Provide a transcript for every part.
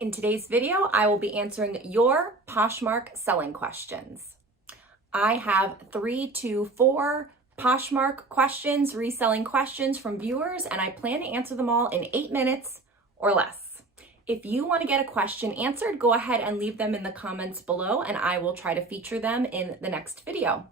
In today's video, I will be answering your Poshmark selling questions. I have 3 to 4 Poshmark questions, reselling questions from viewers, and I plan to answer them all in 8 minutes or less. If you want to get a question answered, go ahead and leave them in the comments below, and I will try to feature them in the next video.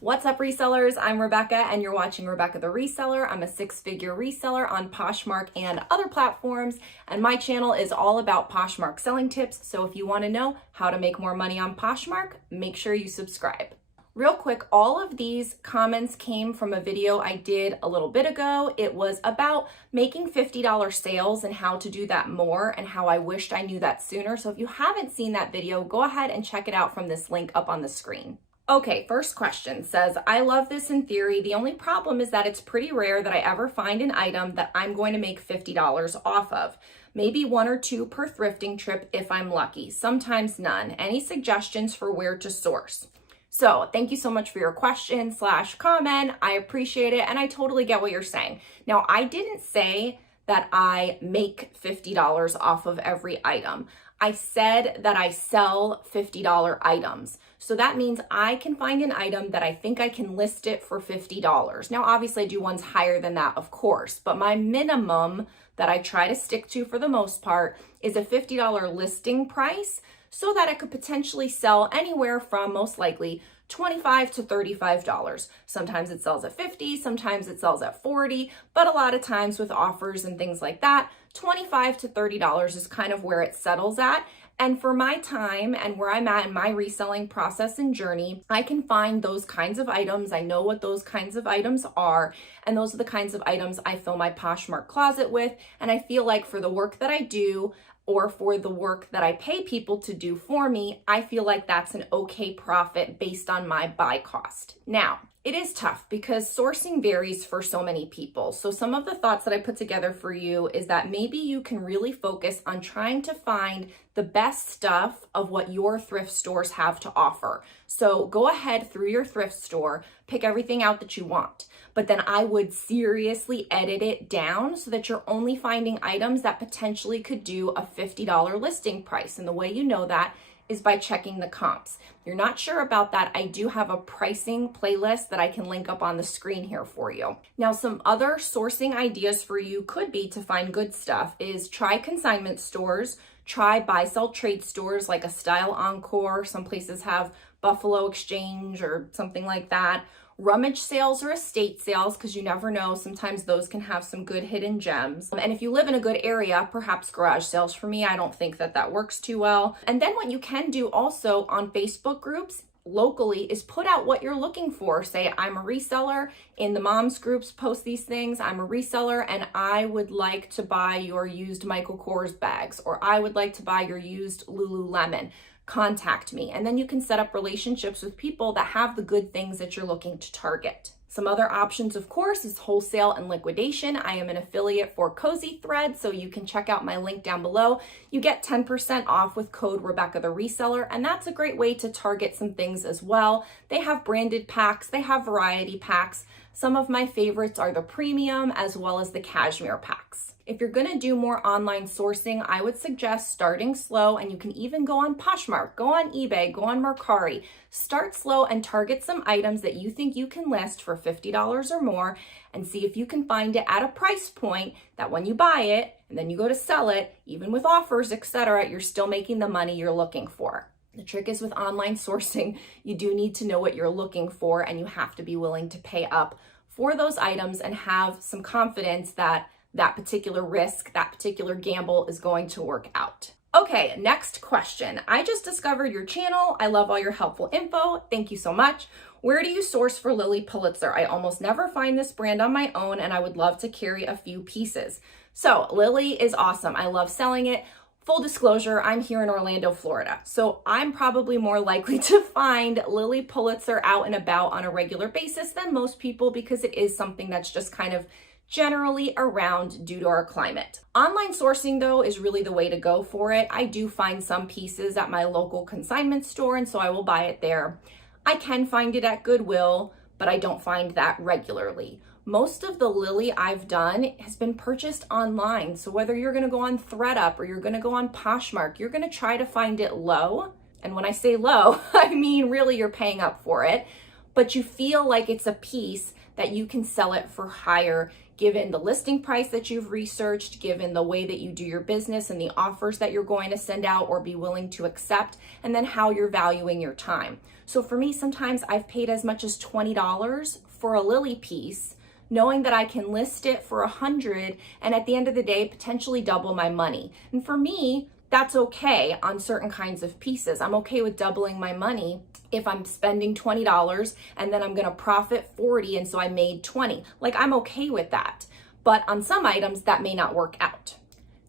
What's up, resellers? I'm Rebecca, and you're watching Rebecca the Reseller. I'm a 6-figure reseller on Poshmark and other platforms, and my channel is all about Poshmark selling tips. So if you want to know how to make more money on Poshmark, make sure you subscribe. Real quick, all of these comments came from a video I did a little bit ago. It was about making $50 sales and how to do that more and how I wished I knew that sooner. So if you haven't seen that video, go ahead and check it out from this link up on the screen. Okay, first question says, I love this in theory. The only problem is that it's pretty rare that I ever find an item that I'm going to make $50 off of. Maybe 1 or 2 per thrifting trip if I'm lucky, sometimes none. Any suggestions for where to source? So thank you so much for your question / comment. I appreciate it, and I totally get what you're saying. Now, I didn't say that I make $50 off of every item. I said that I sell $50 items. So that means I can find an item that I think I can list it for $50. Now, obviously I do ones higher than that, of course, but my minimum that I try to stick to for the most part is a $50 listing price so that I could potentially sell anywhere from most likely $25 to $35. Sometimes it sells at $50, sometimes it sells at $40, but a lot of times with offers and things like that, $25 to $30 is kind of where it settles at. And for my time and where I'm at in my reselling process and journey, I can find those kinds of items. I know what those kinds of items are, and those are the kinds of items I fill my Poshmark closet with. And I feel like for the work that I do, or for the work that I pay people to do for me, I feel like that's an okay profit based on my buy cost. Now, it is tough because sourcing varies for so many people. So some of the thoughts that I put together for you is that maybe you can really focus on trying to find the best stuff of what your thrift stores have to offer. So go ahead through your thrift store, pick everything out that you want. But then I would seriously edit it down so that you're only finding items that potentially could do a $50 listing price. And the way you know that is by checking the comps. If you're not sure about that, I do have a pricing playlist that I can link up on the screen here for you. Now, some other sourcing ideas for you could be to find good stuff is try consignment stores, try buy sell trade stores like a Style Encore. Some places have Buffalo Exchange or something like that. Rummage sales or estate sales, because you never know, sometimes those can have some good hidden gems. And if you live in a good area, perhaps garage sales. For me, I don't think that that works too well. And then what you can do also on Facebook groups locally is put out what you're looking for. Say, I'm a reseller. In the moms groups, post these things. I'm a reseller and I would like to buy your used Michael Kors bags, or I would like to buy your used Lululemon. Contact me. And then you can set up relationships with people that have the good things that you're looking to target. Some other options, of course, is wholesale and liquidation. I am an affiliate for Cozy Thread, so you can check out my link down below. You get 10% off with code Rebecca the Reseller, and that's a great way to target some things as well. They have branded packs, they have variety packs. Some of my favorites are the premium as well as the cashmere packs. If you're going to do more online sourcing, I would suggest starting slow, and you can even go on Poshmark, go on eBay, go on Mercari. Start slow and target some items that you think you can list for $50 or more, and see if you can find it at a price point that when you buy it and then you go to sell it, even with offers, etc., you're still making the money you're looking for. The trick is with online sourcing, you do need to know what you're looking for, and you have to be willing to pay up for those items and have some confidence that that particular risk, that particular gamble is going to work out. Okay, next question. I just discovered your channel. I love all your helpful info. Thank you so much. Where do you source for Lilly Pulitzer? I almost never find this brand on my own, and I would love to carry a few pieces. So Lilly is awesome. I love selling it. Full disclosure, I'm here in Orlando, Florida. So I'm probably more likely to find Lilly Pulitzer out and about on a regular basis than most people, because it is something that's just kind of generally around due to our climate. Online sourcing, though, is really the way to go for it. I do find some pieces at my local consignment store, and so I will buy it there. I can find it at Goodwill, but I don't find that regularly. most of the Lilly I've done has been purchased online. So whether you're gonna go on ThredUp or you're gonna go on Poshmark, you're gonna try to find it low. And when I say low, I mean really you're paying up for it, but you feel like it's a piece that you can sell it for higher given the listing price that you've researched, given the way that you do your business and the offers that you're going to send out or be willing to accept, and then how you're valuing your time. So for me, sometimes I've paid as much as $20 for a Lilly piece, knowing that I can list it for $100 and at the end of the day, potentially double my money. And for me, that's okay on certain kinds of pieces. I'm okay with doubling my money if I'm spending $20 and then I'm gonna profit 40 and so I made 20. Like, I'm okay with that. But on some items that may not work out.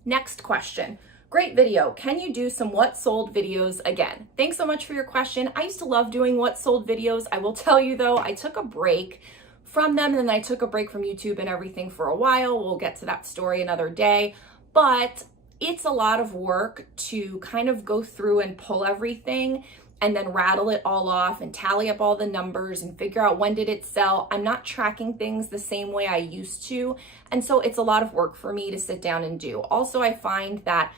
Next question. Great video. Can you do some what sold videos again? Thanks so much for your question. I used to love doing what sold videos. I will tell you though, I took a break from them and then I took a break from YouTube and everything for a while. We'll get to that story another day, but it's a lot of work to kind of go through and pull everything and then rattle it all off and tally up all the numbers and figure out when did it sell. I'm not tracking things the same way I used to. And so it's a lot of work for me to sit down and do. Also, I find that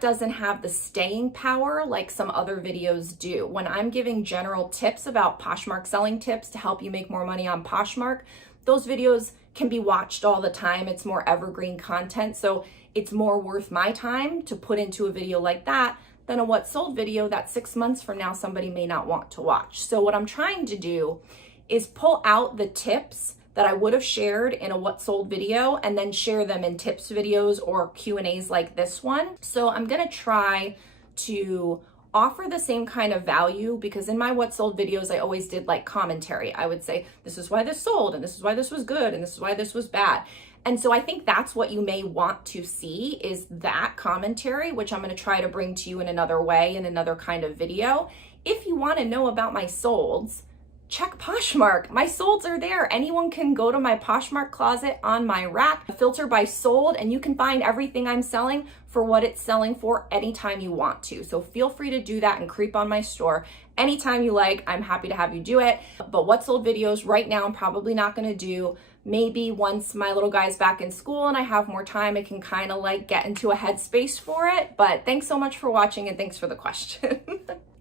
doesn't have the staying power like some other videos do. When I'm giving general tips about Poshmark selling tips to help you make more money on Poshmark, those videos can be watched all the time. It's more evergreen content. So it's more worth my time to put into a video like that than a what sold video that 6 months from now somebody may not want to watch. So what I'm trying to do is pull out the tips that I would have shared in a what sold video and then share them in tips videos or Q&As like this one. So I'm gonna try to offer the same kind of value, because in my what sold videos, I always did like commentary. I would say, this is why this sold, and this is why this was good, and this is why this was bad. And so I think that's what you may want to see, is that commentary, which I'm gonna try to bring to you in another way, in another kind of video. If you wanna know about my solds, check Poshmark. My solds are there. Anyone can go to my Poshmark closet on my rack, filter by sold, and you can find everything I'm selling for what it's selling for anytime you want to. So feel free to do that and creep on my store anytime you like. I'm happy to have you do it. But what sold videos right now, I'm probably not gonna do. Maybe once my little guy's back in school and I have more time, I can kind of like get into a headspace for it. But thanks so much for watching and thanks for the question.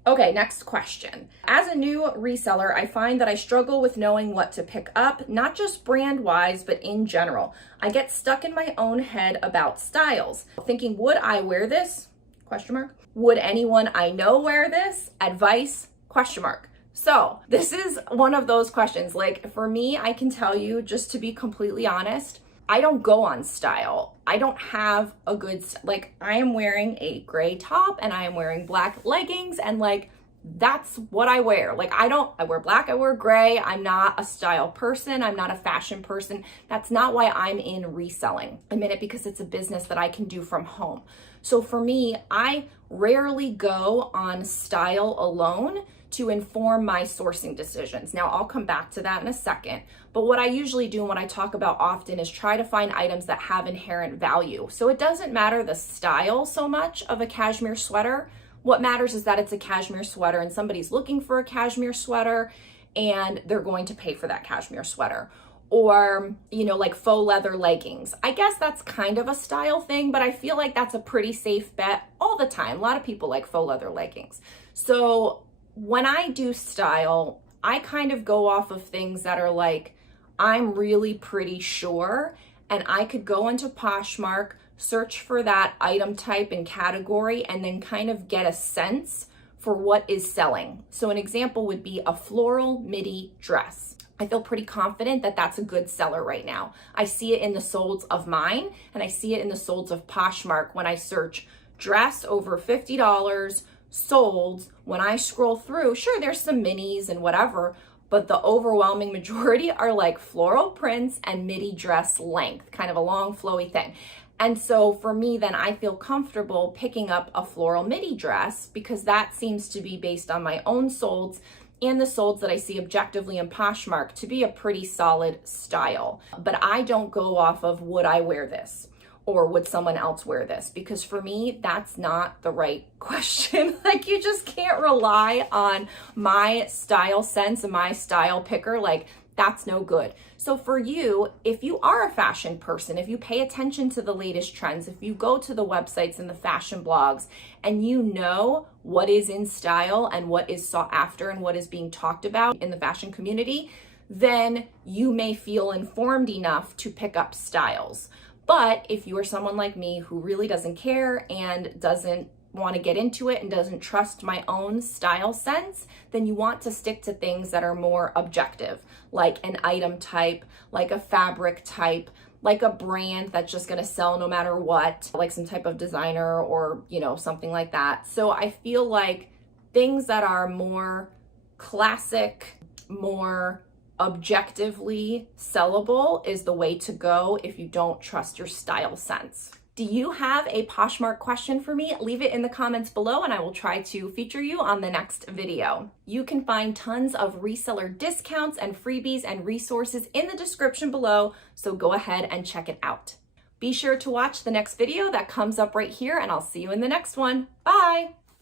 Okay, next question. As a new reseller, I find that I struggle with knowing what to pick up, not just brand-wise, but in general. I get stuck in my own head about styles, thinking, would I wear this? Question mark. Would anyone I know wear this? Advice? Question mark. So this is one of those questions. Like for me, I can tell you, just to be completely honest, I don't go on style. I don't have a good, like I am wearing a gray top and I am wearing black leggings and like, that's what I wear. Like I wear black, I wear gray. I'm not a style person. I'm not a fashion person. That's not why I'm in reselling. I'm in it because it's a business that I can do from home. So for me, I rarely go on style alone to inform my sourcing decisions. Now I'll come back to that in a second, but what I usually do and what I talk about often is try to find items that have inherent value. So it doesn't matter the style so much of a cashmere sweater. What matters is that it's a cashmere sweater and somebody's looking for a cashmere sweater and they're going to pay for that cashmere sweater. Or, you know, like faux leather leggings. I guess that's kind of a style thing, but I feel like that's a pretty safe bet all the time. A lot of people like faux leather leggings. So when I do style, I kind of go off of things that are like, I'm really pretty sure, and I could go into Poshmark, search for that item type and category, and then kind of get a sense for what is selling. So an example would be a floral midi dress. I feel pretty confident that that's a good seller right now. I see it in the solds of mine, and I see it in the solds of Poshmark when I search dress over $50, sold. When I scroll through, sure, there's some minis and whatever, but the overwhelming majority are like floral prints and midi dress length, kind of a long flowy thing. And so for me, then I feel comfortable picking up a floral midi dress because that seems to be based on my own solds and the solds that I see objectively in Poshmark to be a pretty solid style. But I don't go off of, would I wear this? Or would someone else wear this? Because for me, that's not the right question. Like you just can't rely on my style sense and my style picker. Like that's no good. So for you, if you are a fashion person, if you pay attention to the latest trends, if you go to the websites and the fashion blogs and you know what is in style and what is sought after and what is being talked about in the fashion community, then you may feel informed enough to pick up styles. But if you are someone like me who really doesn't care and doesn't want to get into it and doesn't trust my own style sense, then you want to stick to things that are more objective, like an item type, like a fabric type, like a brand that's just going to sell no matter what, like some type of designer or, something like that. So I feel like things that are more classic, more objectively sellable is the way to go if you don't trust your style sense. Do you have a Poshmark question for me? Leave it in the comments below and I will try to feature you on the next video. You can find tons of reseller discounts and freebies and resources in the description below, so go ahead and check it out. Be sure to watch the next video that comes up right here and I'll see you in the next one. Bye!